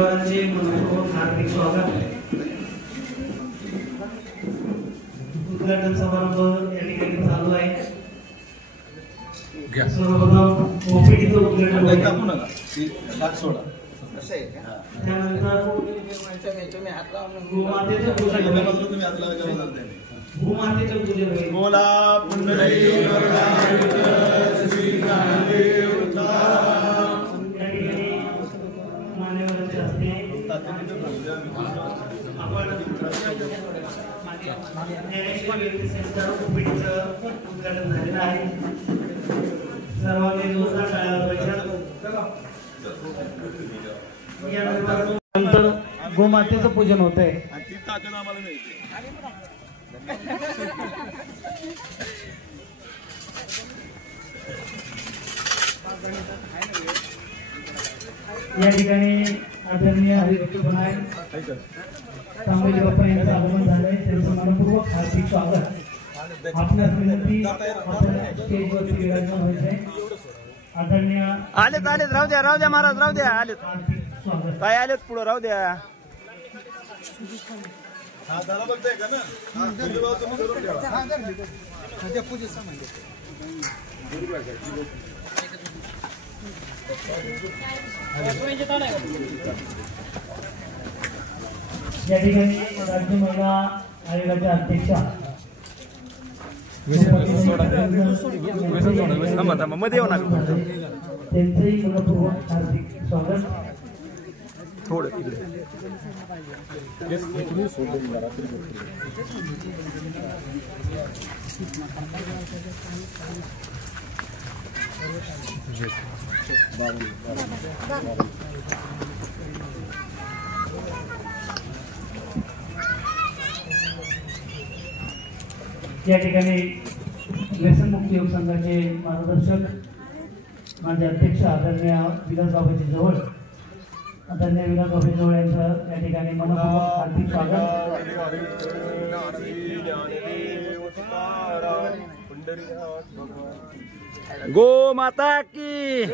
मान्यवरांचे मनपूर्वक हार्दिक स्वागत. उद्घाटन समारंभ या ठिकाणी चालू आहे. सर्वप्रथम ओपीडीचं उद्घाटन होईल. त्यानंतर भूमातेचं पूजन होईल. भूमातेचं पूजन होईल. बोला पुंडलिक मान्यवरांच्या हस्ते आपण ज्ञानेश्वर युवती सेंटर ओपीडीचं उद्घाटन झालेलं आहे. सर्वांनी जोरदार टाळ्या वाजवायच्या. यानंतर गोमातेचं पूजन होत आहे. या ठिकाणी आदरणीय हरिभक्त बनाय तांबेली बाप्पा यांचं आगमन झालंय. त्यांचं मनपूर्वक हार्दिक स्वागत. आपल्यास विनंती आपण स्टेजवरती विराजमान व्हायचंय. आदरणीय आलेत राहू द्या महाराज राहू द्या. आलेत स्वागत. काय आलेत पुढे राहू द्या. या ठिकाणी राज्य महिला आयोगाच्या अध्यक्षा मध्ये येऊ नका. त्यांचंही मनपूर्वक हार्दिक स्वागत. थोडं इकडे या ठिकाणी व्यसनमुक्ती योग संघाचे मार्गदर्शक माझे अध्यक्ष आदरणीय विलासबाबाजी जवळ आदरणीय विलासबाबाजी जवळ यांचं या ठिकाणी मनपूर्वक हार्दिक स्वागत. गो माता की